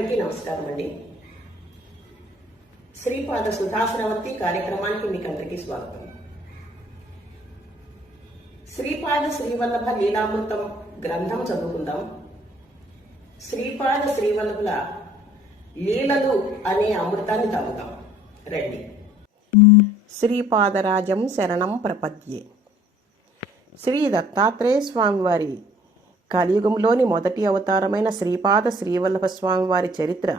అందరికీ నమస్కారం అండి. శ్రీపాద సుధాశ్రవంతి కార్యక్రమానికి మీకు అందరికీ స్వాగతం. శ్రీపాద శ్రీవల్లభ లీలామృతం గ్రంథం చదువుకుందాం. శ్రీపాద శ్రీవల్లభుల లీలలు అనే అమృతాన్ని తాగుతాం. రండి. శ్రీపాదరాజం శరణం ప్రపద్యే. శ్రీ దత్తాత్రేయ స్వామివారి కలియుగంలోని మొదటి అవతారమైన శ్రీపాద శ్రీవల్లభ స్వామివారి చరిత్ర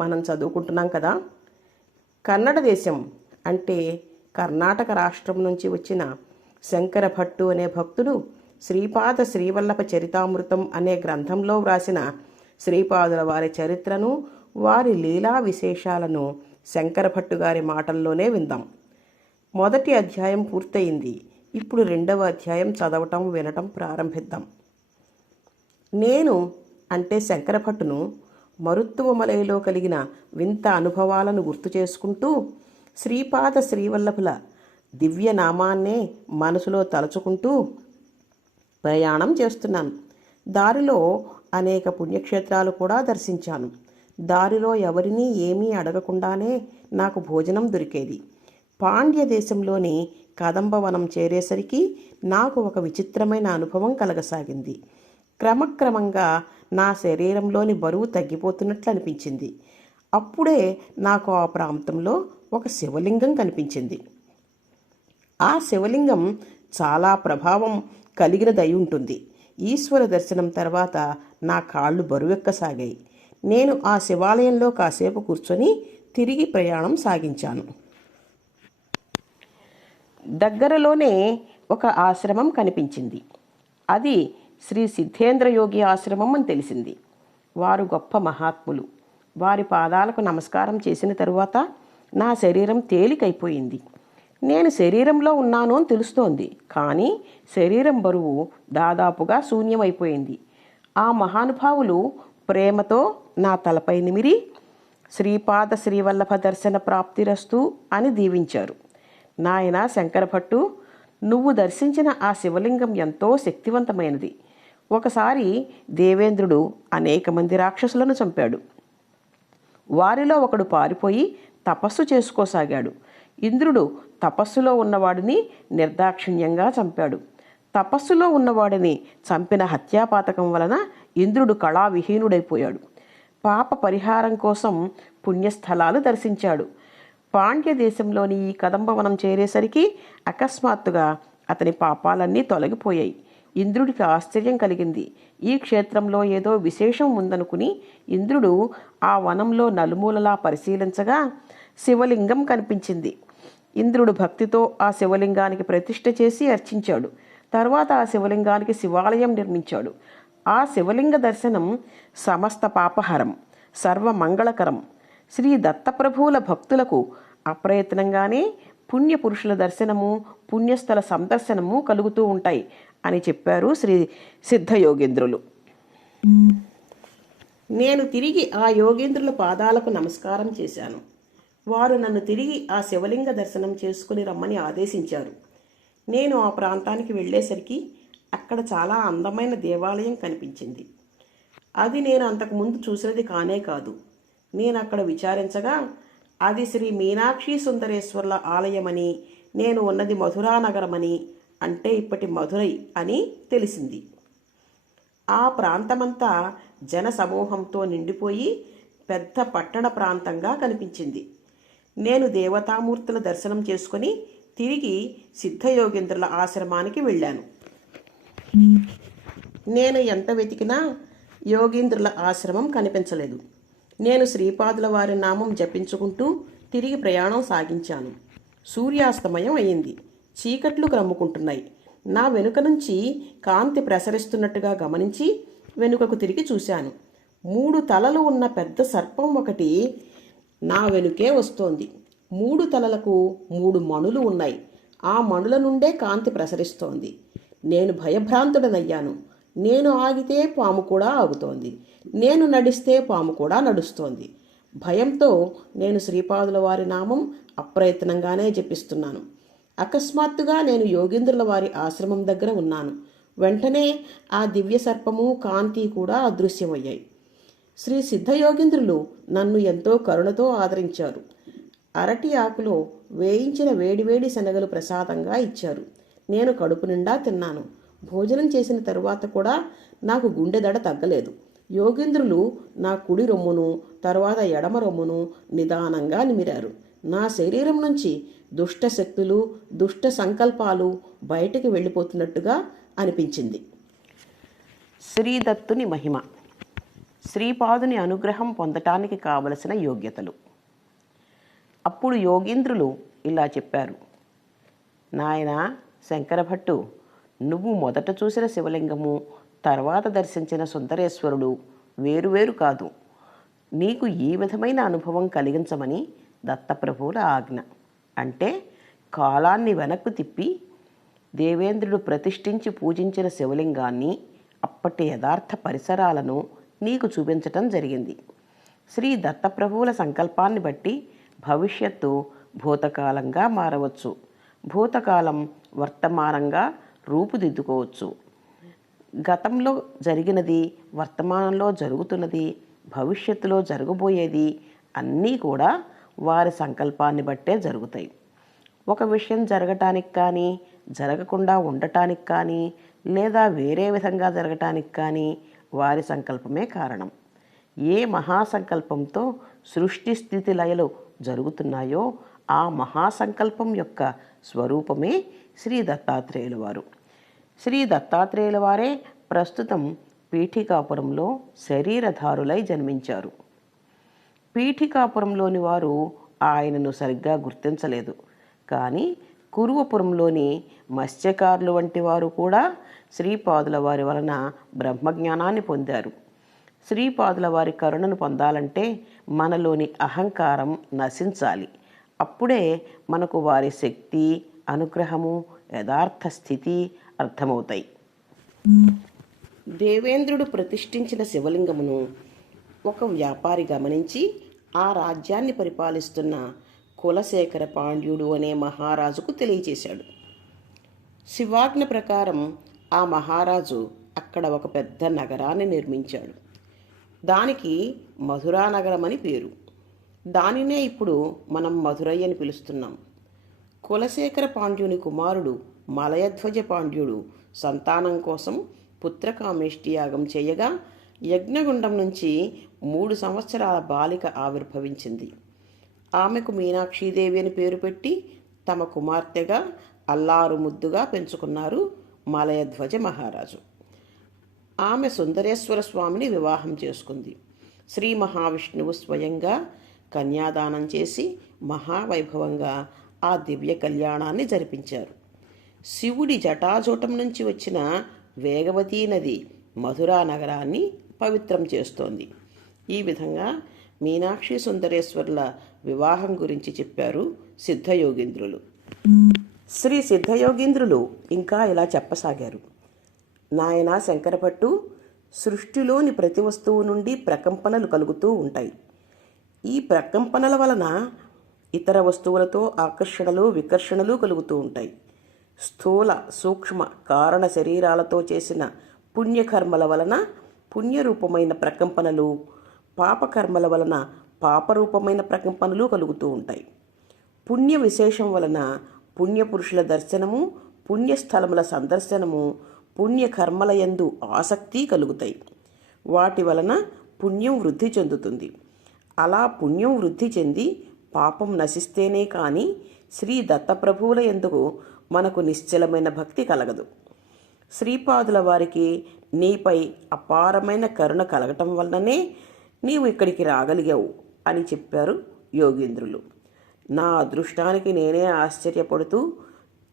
మనం చదువుకుంటున్నాం కదా. కన్నడ దేశం అంటే కర్ణాటక రాష్ట్రం నుంచి వచ్చిన శంకర భట్టు అనే భక్తుడు శ్రీపాద శ్రీవల్లభ చరితామృతం అనే గ్రంథంలో వ్రాసిన శ్రీపాదుల వారి చరిత్రను, వారి లీలా విశేషాలను శంకర భట్టు గారి మాటల్లోనే విందాం. మొదటి అధ్యాయం పూర్తయింది. ఇప్పుడు రెండవ అధ్యాయం చదవటం వినటం ప్రారంభిద్దాం. నేను అంటే శంకరభట్టును మరుత్తువమలైలో కలిగిన వింత అనుభవాలను గుర్తు చేసుకుంటూ శ్రీపాద శ్రీవల్లభుల దివ్యనామాన్నే మనసులో తలుచుకుంటూ ప్రయాణం చేస్తున్నాను. దారిలో అనేక పుణ్యక్షేత్రాలు కూడా దర్శించాను. దారిలో ఎవరినీ ఏమీ అడగకుండానే నాకు భోజనం దొరికేది. పాండ్య దేశంలోని కదంబవనం చేరేసరికి నాకు ఒక విచిత్రమైన అనుభవం కలగసాగింది. క్రమక్రమంగా నా శరీరంలోని బరువు తగ్గిపోతున్నట్లు అనిపించింది. అప్పుడే నాకు ఆ ప్రాంతంలో ఒక శివలింగం కనిపించింది. ఆ శివలింగం చాలా ప్రభావం కలిగినదై ఉంటుంది. ఈశ్వర దర్శనం తర్వాత నా కాళ్ళు బరువెక్కసాగాయి. నేను ఆ శివాలయంలో కాసేపు కూర్చొని తిరిగి ప్రయాణం సాగించాను. దగ్గరలోనే ఒక ఆశ్రమం కనిపించింది. అది శ్రీ సిద్ధేంద్ర యోగి ఆశ్రమం అని తెలిసింది. వారు గొప్ప మహాత్ములు. వారి పాదాలకు నమస్కారం చేసిన తరువాత నా శరీరం తేలికైపోయింది. నేను శరీరంలో ఉన్నాను అని తెలుస్తోంది, కానీ శరీరం బరువు దాదాపుగా శూన్యమైపోయింది. ఆ మహానుభావులు ప్రేమతో నా తలపై నిమిరి శ్రీపాద శ్రీవల్లభ దర్శన ప్రాప్తిరస్తు అని దీవించారు. నాయన శంకరభట్టు, నువ్వు దర్శించిన ఆ శివలింగం ఎంతో శక్తివంతమైనది. ఒకసారి దేవేంద్రుడు అనేక మంది రాక్షసులను చంపాడు. వారిలో ఒకడు పారిపోయి తపస్సు చేసుకోసాగాడు. ఇంద్రుడు తపస్సులో ఉన్నవాడిని నిర్దాక్షిణ్యంగా చంపాడు. తపస్సులో ఉన్నవాడిని చంపిన హత్యాపాతకం వలన ఇంద్రుడు కళావిహీనుడైపోయాడు. పాప పరిహారం కోసం పుణ్యస్థలాలు దర్శించాడు. పాండ్య దేశంలోని ఈ కదంబవనం చేరేసరికి అకస్మాత్తుగా అతని పాపాలన్నీ తొలగిపోయాయి. ఇంద్రుడికి ఆశ్చర్యం కలిగింది. ఈ క్షేత్రంలో ఏదో విశేషం ఉందనుకుని ఇంద్రుడు ఆ వనంలో నలుమూలలా పరిశీలించగా శివలింగం కనిపించింది. ఇంద్రుడు భక్తితో ఆ శివలింగానికి ప్రతిష్ఠ చేసి అర్చించాడు. తర్వాత ఆ శివలింగానికి శివాలయం నిర్మించాడు. ఆ శివలింగ దర్శనం సమస్త పాపహరం, సర్వమంగళకరం. శ్రీ దత్తప్రభువుల భక్తులకు అప్రయత్నంగానే పుణ్యపురుషుల దర్శనము, పుణ్యస్థల సందర్శనము కలుగుతూ ఉంటాయి అని చెప్పారు శ్రీ సిద్ధయోగేంద్రులు. నేను తిరిగి ఆ యోగేంద్రుల పాదాలకు నమస్కారం చేశాను. వారు నన్ను తిరిగి ఆ శివలింగ దర్శనం చేసుకుని రమ్మని ఆదేశించారు. నేను ఆ ప్రాంతానికి వెళ్ళేసరికి అక్కడ చాలా అందమైన దేవాలయం కనిపించింది. అది నేను అంతకుముందు చూసినది కానే కాదు. నేను అక్కడ విచారించగా అది శ్రీ మీనాక్షి సుందరేశ్వర్ల ఆలయమని, నేను ఉన్నది మధురానగరమని, అంటే ఇప్పటి మధురై అని తెలిసింది. ఆ ప్రాంతమంతా జన సమూహంతో నిండిపోయి పెద్ద పట్టణ ప్రాంతంగా కనిపించింది. నేను దేవతామూర్తుల దర్శనం చేసుకుని తిరిగి సిద్ధయోగేంద్రుల ఆశ్రమానికి వెళ్ళాను. నేను ఎంత వెతికినా యోగీంద్రుల ఆశ్రమం కనిపించలేదు. నేను శ్రీపాదుల వారి నామం జపించుకుంటూ తిరిగి ప్రయాణం సాగించాను. సూర్యాస్తమయం అయింది. చీకట్లు క్రమ్ముకుంటున్నాయి. నా వెనుక నుంచి కాంతి ప్రసరిస్తున్నట్టుగా గమనించి వెనుకకు తిరిగి చూశాను. 3 తలలు ఉన్న పెద్ద సర్పం ఒకటి నా వెనుకే వస్తోంది. 3 తలలకు 3 మణులు ఉన్నాయి. ఆ మణుల నుండే కాంతి ప్రసరిస్తోంది. నేను భయభ్రాంతుడనయ్యాను. నేను ఆగితే పాము కూడా ఆగుతోంది. నేను నడిస్తే పాము కూడా నడుస్తోంది. భయంతో నేను శ్రీపాదుల వారి నామం అప్రయత్నంగానే జపిస్తున్నాను. అకస్మాత్తుగా నేను యోగేంద్రుల వారి ఆశ్రమం దగ్గర ఉన్నాను. వెంటనే ఆ దివ్య సర్పము, కాంతి కూడా అదృశ్యమయ్యాయి. శ్రీ సిద్ధయోగీంద్రులు నన్ను ఎంతో కరుణతో ఆదరించారు. అరటి ఆకులో వేయించిన వేడివేడి శనగలు ప్రసాదంగా ఇచ్చారు. నేను కడుపు నిండా తిన్నాను. భోజనం చేసిన తరువాత కూడా నాకు గుండె దడ తగ్గలేదు. యోగేంద్రులు నా కుడి రొమ్మును తరువాత ఎడమ రొమ్మును నిదానంగా నిమిరారు. నా శరీరం నుంచి దుష్ట శక్తులు దుష్ట సంకల్పాలు బయటికి వెళ్ళిపోతున్నట్టుగా అనిపించింది. శ్రీదత్తుని మహిమ. శ్రీపాదుని అనుగ్రహం పొందటానికి కావలసిన యోగ్యతలు. అప్పుడు యోగీంద్రులు ఇలా చెప్పారు: నాయనా శంకరభట్టు, నువ్వు మొదట చూసిన శివలింగము తర్వాత దర్శించిన సుందరేశ్వరుడు వేరువేరు కాదు. నీకు ఈ విధమైన అనుభవం కలిగించమని దత్తప్రభువుల ఆజ్ఞ. అంటే కాలాన్ని వెనక్కు తిప్పి దేవేంద్రుడు ప్రతిష్ఠించి పూజించిన శివలింగాన్ని, అప్పటి యథార్థ పరిసరాలను నీకు చూపించటం జరిగింది. శ్రీ దత్తప్రభువుల సంకల్పాన్ని బట్టి భవిష్యత్తు భూతకాలంగా మారవచ్చు, భూతకాలం వర్తమానంగా రూపుదిద్దుకోవచ్చు. గతంలో జరిగినది, వర్తమానంలో జరుగుతున్నది, భవిష్యత్తులో జరగబోయేది అన్నీ కూడా వారి సంకల్పాన్ని బట్టే జరుగుతాయి. ఒక విషయం జరగటానికి కానీ, జరగకుండా ఉండటానికి కానీ, లేదా వేరే విధంగా జరగటానికి కానీ వారి సంకల్పమే కారణం. ఏ మహాసంకల్పంతో సృష్టి స్థితి లయలు జరుగుతున్నాయో ఆ మహాసంకల్పం యొక్క స్వరూపమే శ్రీ దత్తాత్రేయుల వారు. శ్రీ దత్తాత్రేయుల వారే ప్రస్తుతం పీఠికాపురంలో శరీరధారులై జన్మించారు. పీఠికాపురంలోని వారు ఆయనను సరిగ్గా గుర్తించలేదు. కానీ కురువపురంలోని మత్స్యకారులు వంటి వారు కూడా శ్రీపాదుల వారి వలన బ్రహ్మజ్ఞానాన్ని పొందారు. శ్రీపాదుల వారి కరుణను పొందాలంటే మనలోని అహంకారం నశించాలి. అప్పుడే మనకు వారి శక్తి, అనుగ్రహము, యథార్థ స్థితి అర్థమవుతాయి. దేవేంద్రుడు ప్రతిష్ఠించిన శివలింగమును ఒక వ్యాపారి గమనించి ఆ రాజ్యాన్ని పరిపాలిస్తున్న కులశేఖర పాండ్యుడు అనే మహారాజుకు తెలియచేశాడు. శివాజ్ఞ ప్రకారం ఆ మహారాజు అక్కడ ఒక పెద్ద నగరాన్ని నిర్మించాడు. దానికి మధురా నగరం అని పేరు. దానినే ఇప్పుడు మనం మధురై అని పిలుస్తున్నాం. కులశేఖర పాండ్యుని కుమారుడు మలయధ్వజ పాండ్యుడు సంతానం కోసం పుత్రకామేష్టి యాగం చేయగా యజ్ఞగుండం నుంచి 3 సంవత్సరాల బాలిక ఆవిర్భవించింది. ఆమెకు మీనాక్షీదేవి అని పేరు పెట్టి తమ కుమార్తెగా అల్లారు ముద్దుగా పెంచుకున్నారు మలయధ్వజ మహారాజు. ఆమె సుందరేశ్వర స్వామిని వివాహం చేసుకుంది. శ్రీ మహావిష్ణువు స్వయంగా కన్యాదానం చేసి మహావైభవంగా ఆ దివ్య కళ్యాణాన్ని జరిపించారు. శివుడి జటాజూటం నుంచి వచ్చిన వేగవతీ నది మధురా నగరాన్ని పవిత్రం చేస్తోంది. ఈ విధంగా మీనాక్షి సుందరేశ్వర్ల వివాహం గురించి చెప్పారు సిద్ధయోగీంద్రులు. శ్రీ సిద్ధయోగీంద్రులు ఇంకా ఇలా చెప్పసాగారు: నాయనా శంకరభట్టు, సృష్టిలోని ప్రతి వస్తువు నుండి ప్రకంపనలు కలుగుతూ ఉంటాయి. ఈ ప్రకంపనల వలన ఇతర వస్తువులతో ఆకర్షణలు వికర్షణలు కలుగుతూ ఉంటాయి. స్థూల సూక్ష్మ కారణ శరీరాలతో చేసిన పుణ్యకర్మల వలన పుణ్యరూపమైన ప్రకంపనలు, పాపకర్మల వలన పాపరూపమైన ప్రకంపనలు కలుగుతూ ఉంటాయి. పుణ్య విశేషం వలన పుణ్యపురుషుల దర్శనము, పుణ్యస్థలముల సందర్శనము, పుణ్యకర్మల యందు ఆసక్తి కలుగుతాయి. వాటి వలన పుణ్యం వృద్ధి చెందుతుంది. అలా పుణ్యం వృద్ధి చెంది పాపం నశిస్తేనే కానీ శ్రీ దత్తప్రభువుల యందు మనకు నిశ్చలమైన భక్తి కలగదు. శ్రీపాదుల వారికి నీపై అపారమైన కరుణ కలగటం వలననే నీవు ఇక్కడికి రాగలిగావు అని చెప్పారు యోగీంద్రులు. నా అదృష్టానికి నేనే ఆశ్చర్యపడుతూ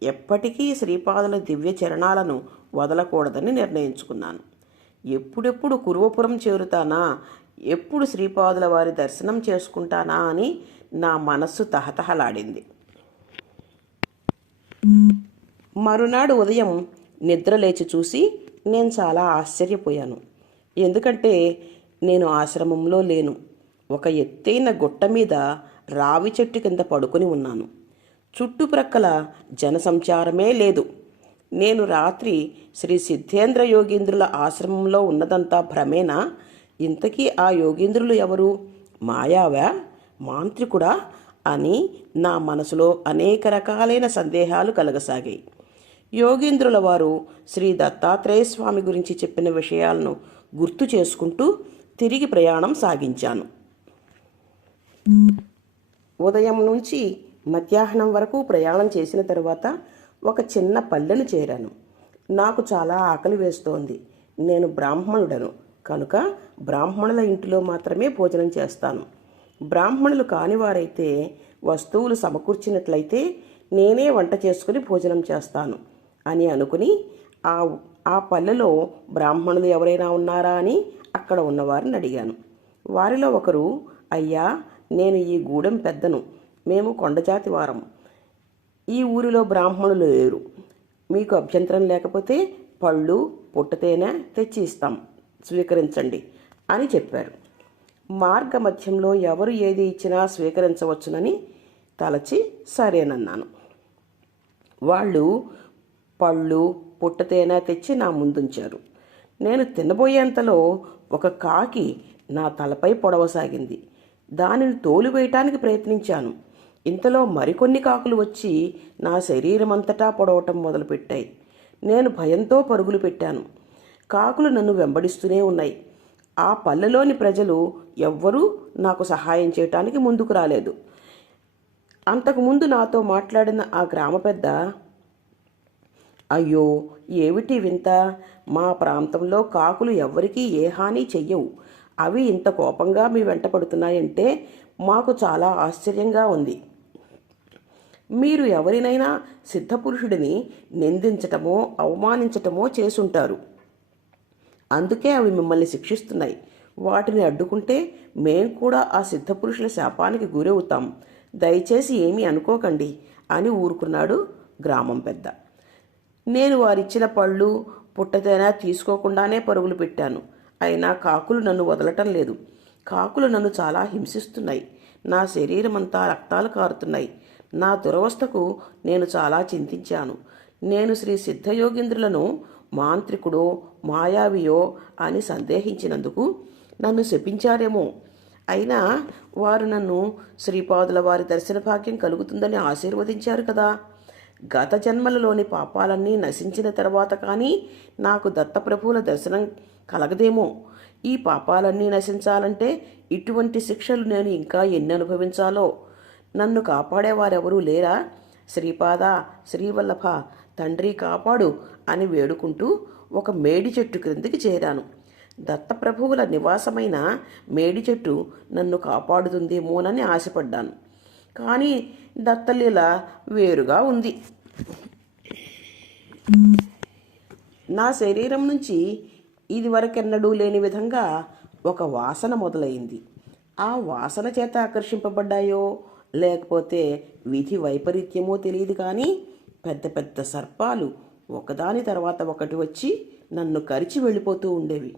ఎప్పటికీ శ్రీపాదుల దివ్య చరణాలను వదలకూడదని నిర్ణయించుకున్నాను. ఎప్పుడెప్పుడు కురువపురం చేరుతానా, ఎప్పుడు శ్రీపాదుల వారి దర్శనం చేసుకుంటానా అని నా మనస్సు తహతహలాడింది. మరునాడు ఉదయం నిద్రలేచి చూసి నేను చాలా ఆశ్చర్యపోయాను. ఎందుకంటే నేను ఆశ్రమంలో లేను. ఒక ఎత్తైన గుట్ట మీద రావి చెట్టు కింద పడుకొని ఉన్నాను. చుట్టుప్రక్కల జనసంచారమే లేదు. నేను రాత్రి శ్రీ సిద్ధేంద్ర యోగీంద్రుల ఆశ్రమంలో ఉన్నదంతా భ్రమేనా, ఇంతకీ ఆ యోగీంద్రులు ఎవరు? మాయావా? మాంత్రికుడా? అని నా మనసులో అనేక రకాలైన సందేహాలు కలగసాగాయి. యోగీంద్రుల వారు శ్రీ దత్తాత్రేయ స్వామి గురించి చెప్పిన విషయాలను గుర్తు చేసుకుంటూ తిరిగి ప్రయాణం సాగించాను. ఉదయం నుంచి మధ్యాహ్నం వరకు ప్రయాణం చేసిన తర్వాత ఒక చిన్న పల్లెను చేరాను. నాకు చాలా ఆకలి వేస్తోంది. నేను బ్రాహ్మణుడను కనుక బ్రాహ్మణుల ఇంటిలో మాత్రమే భోజనం చేస్తాను. బ్రాహ్మణులు కానివారైతే వస్తువులు సమకూర్చినట్లయితే నేనే వంట చేసుకుని భోజనం చేస్తాను అని అనుకుని ఆ పల్లెలో బ్రాహ్మణులు ఎవరైనా ఉన్నారా అని అక్కడ ఉన్నవారిని అడిగాను. వారిలో ఒకరు, అయ్యా, నేను ఈ గూడెం పెద్దను. మేము కొండజాతి వారం. ఈ ఊరిలో బ్రాహ్మణులు లేరు. మీకు అభ్యంతరం లేకపోతే పళ్ళు పుట్టతేనే తెచ్చి ఇస్తాం, స్వీకరించండి అని చెప్పారు. మార్గ మధ్యంలో ఎవరు ఏది ఇచ్చినా స్వీకరించవచ్చునని తలచి సరేనన్నాను. వాళ్ళు పళ్ళు పుట్టతేనే తెచ్చి నా ముందుంచారు. నేను తినబోయేంతలో ఒక కాకి నా తలపై పొడవసాగింది. దానిని తోలువేయటానికి ప్రయత్నించాను. ఇంతలో మరికొన్ని కాకులు వచ్చి నా శరీరమంతటా పొడవటం మొదలుపెట్టాయి. నేను భయంతో పరుగులు పెట్టాను. కాకులు నన్ను వెంబడిస్తూనే ఉన్నాయి. ఆ పల్లెలోని ప్రజలు ఎవ్వరూ నాకు సహాయం చేయటానికి ముందుకు రాలేదు. అంతకుముందు నాతో మాట్లాడిన ఆ గ్రామ పెద్ద, అయ్యో, ఏమిటి వింత? మా ప్రాంతంలో కాకులు ఎవ్వరికీ ఏ హాని చెయ్యవు. అవి ఇంత కోపంగా మీ వెంట పడుతున్నాయంటే మాకు చాలా ఆశ్చర్యంగా ఉంది. మీరు ఎవరినైనా సిద్ధపురుషుడిని నిందించటమో అవమానించటమో చేసుంటారు. అందుకే అవి మిమ్మల్ని శిక్షిస్తున్నాయి. వాటిని అడ్డుకుంటే మేం కూడా ఆ సిద్ధపురుషుల శాపానికి గురవుతాం. దయచేసి ఏమీ అనుకోకండి అని ఊరుకున్నాడు గ్రామం పెద్ద. నేను వారిచ్చిన పళ్ళు పుట్టతేనా తీసుకోకుండానే పరుగులు పెట్టాను. అయినా కాకులు నన్ను వదలటం లేదు. కాకులు నన్ను చాలా హింసిస్తున్నాయి. నా శరీరం అంతా రక్తాలు కారుతున్నాయి. నా దురవస్థకు నేను చాలా చింతించాను. నేను శ్రీ సిద్ధయోగీంద్రులను మాంత్రికుడో మాయావియో అని సందేహించినందుకు నన్ను శపించారేమో. అయినా వారు నన్ను శ్రీపాదుల వారి దర్శన భాగ్యం కలుగుతుందని ఆశీర్వదించారు కదా. గత జన్మలలోని పాపాలన్నీ నశించిన తర్వాత కానీ నాకు దత్తప్రభువుల దర్శనం కలగదేమో. ఈ పాపాలన్నీ నశించాలంటే ఇటువంటి శిక్షలు నేను ఇంకా ఎన్ని అనుభవించాలో. నన్ను కాపాడేవారెవరూ లేరా? శ్రీపాద, శ్రీవల్లభ, తండ్రి కాపాడు అని వేడుకుంటూ ఒక మేడి చెట్టు క్రిందికి చేరాను. దత్తప్రభువుల నివాసమైన మేడి చెట్టు నన్ను కాపాడుతుందేమోనని ఆశపడ్డాను. కానీ దత్తలీల వేరుగా ఉంది. నా శరీరం నుంచి ఇదివరకెన్నడూ లేని విధంగా ఒక వాసన మొదలైంది. ఆ వాసన చేత ఆకర్షింపబడ్డాయో లేకపోతే విధి వైపరీత్యమో తెలియదు, కానీ పెద్ద పెద్ద సర్పాలు ఒకదాని తర్వాత ఒకటి వచ్చి నన్ను కరిచి వెళ్ళిపోతూ ఉండేవి.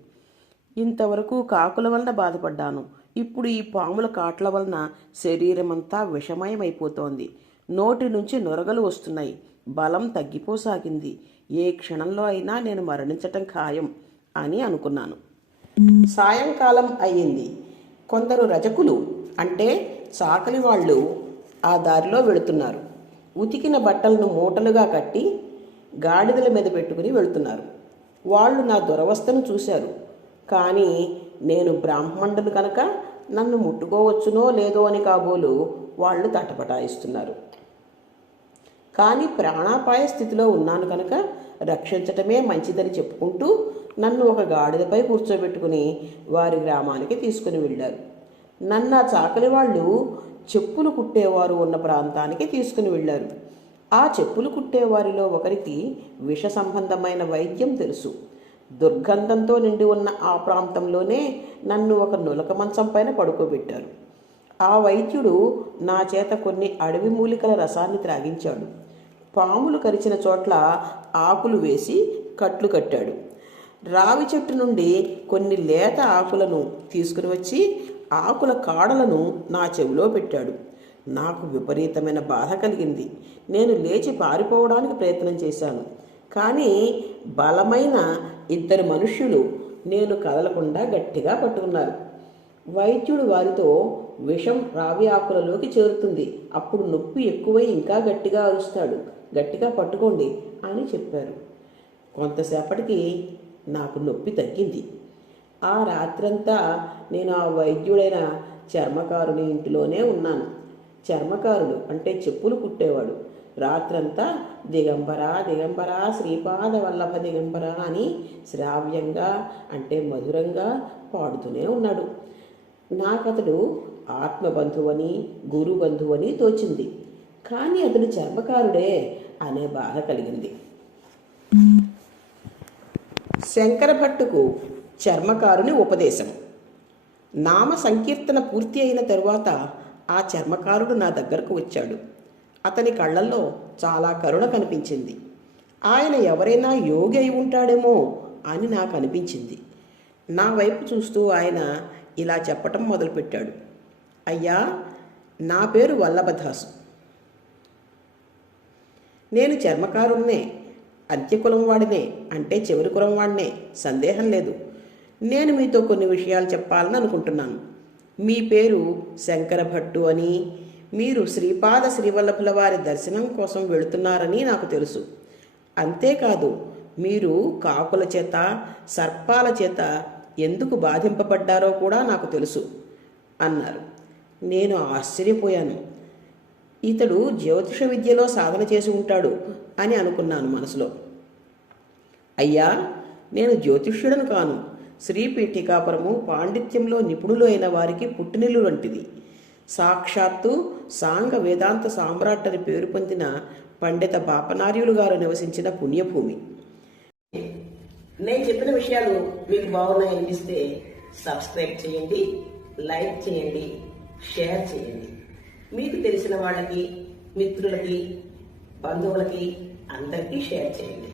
ఇంతవరకు కాకుల వలన బాధపడ్డాను. ఇప్పుడు ఈ పాముల కాట్ల వలన శరీరమంతా విషమయమైపోతోంది. నోటి నుంచి నొరగలు వస్తున్నాయి. బలం తగ్గిపోసాగింది. ఏ క్షణంలో అయినా నేను మరణించటం ఖాయం అని అనుకున్నాను. సాయంకాలం అయ్యింది. కొందరు రజకులు అంటే చాకలి వాళ్ళు ఆ దారిలో వెళుతున్నారు. ఉతికిన బట్టలను మూటలుగా కట్టి గాడిదల మీద పెట్టుకుని వెళుతున్నారు. వాళ్ళు నా దురవస్థను చూశారు. కానీ నేను బ్రాహ్మణుడు కనుక నన్ను ముట్టుకోవచ్చునో లేదో అని కాబోలు వాళ్ళు తటపటాయిస్తున్నారు. కానీ ప్రాణాపాయ స్థితిలో ఉన్నాను కనుక రక్షించటమే మంచిదని చెప్పుకుంటూ నన్ను ఒక గాడిదపై కూర్చోబెట్టుకుని వారి గ్రామానికి తీసుకుని వెళ్ళారు. నన్ను ఆ చాకలి వాళ్ళు చెప్పులు కుట్టేవారు ఉన్న ప్రాంతానికి తీసుకుని వెళ్ళారు. ఆ చెప్పులు కుట్టేవారిలో ఒకరికి విష సంబంధమైన వైద్యం తెలుసు. దుర్గంధంతో నిండి ఉన్న ఆ ప్రాంతంలోనే నన్ను ఒక నులక మంచం పైన పడుకోబెట్టారు. ఆ వైద్యుడు నా చేత కొన్ని అడవి మూలికల రసాన్ని త్రాగించాడు. పాములు కరిచిన చోట్ల ఆకులు వేసి కట్లు కట్టాడు. రావి చెట్టు నుండి కొన్ని లేత ఆకులను తీసుకుని వచ్చి ఆకుల కాడలను నా చెవిలో పెట్టాడు. నాకు విపరీతమైన బాధ కలిగింది. నేను లేచి పారిపోవడానికి ప్రయత్నం చేశాను. కానీ బలమైన ఇద్దరు మనుష్యులు నేను కదలకుండా గట్టిగా పట్టుకున్నారు. వైద్యుడు వారితో విషం రావి ఆకులలోకి చేరుతుంది, అప్పుడు నొప్పి ఎక్కువై ఇంకా గట్టిగా అరుస్తాడు, గట్టిగా పట్టుకోండి అని చెప్పారు. కొంతసేపటికి నాకు నొప్పి తగ్గింది. ఆ రాత్రంతా నేను ఆ వైద్యుడైన చర్మకారుని ఇంటిలోనే ఉన్నాను. చర్మకారుడు అంటే చెప్పులు కుట్టేవాడు. రాత్రంతా దిగంబర దిగంబర శ్రీపాద వల్లభ దిగంబర అని శ్రావ్యంగా అంటే మధురంగా పాడుతూనే ఉన్నాడు. నాకతడు ఆత్మబంధువని గురుబంధువని తోచింది. కానీ అతడు చర్మకారుడే అనే బాధ కలిగింది. శంకరభట్టుకు చర్మకారుని ఉపదేశం. నామ సంకీర్తన పూర్తి అయిన తరువాత ఆ చర్మకారుడు నా దగ్గరకు వచ్చాడు. అతని కళ్ళల్లో చాలా కరుణ కనిపించింది. ఆయన ఎవరైనా యోగి అయి ఉంటాడేమో అని నాకు అనిపించింది. నా వైపు చూస్తూ ఆయన ఇలా చెప్పటం మొదలుపెట్టాడు. అయ్యా, నా పేరు వల్లభదాసు. నేను చర్మకారుణ్ణే, అంత్యకులం వాడినే, అంటే చివరి కులం వాడినే, సందేహం లేదు. నేను మీతో కొన్ని విషయాలు చెప్పాలని అనుకుంటున్నాను. మీ పేరు శంకరభట్టు అని, మీరు శ్రీపాద శ్రీవల్లభుల వారి దర్శనం కోసం వెళుతున్నారని నాకు తెలుసు. అంతేకాదు, మీరు కాకుల చేత సర్పాల చేత ఎందుకు బాధింపబడ్డారో కూడా నాకు తెలుసు అన్నారు. నేను ఆశ్చర్యపోయాను. ఇతడు జ్యోతిష విద్యలో సాధన చేసి ఉంటాడు అని అనుకున్నాను మనసులో. అయ్యా, నేను జ్యోతిష్యుడను కాను. శ్రీపీఠికాపురము పాండిత్యంలో నిపుణులు అయిన వారికి పుట్టినిల్లు వంటిది. సాక్షాత్తు సాంగ వేదాంత సామ్రాట్ అని పేరు పొందిన పండిత బాపనార్యులు గారు నివసించిన పుణ్యభూమి. నేను చెప్పిన విషయాలు మీకు బాగున్నాయి అనిపిస్తే సబ్స్క్రైబ్ చేయండి, లైక్ చేయండి, షేర్ చేయండి. మీకు తెలిసిన వాళ్ళకి, మిత్రులకి, బంధువులకి అందరికీ షేర్ చేయండి.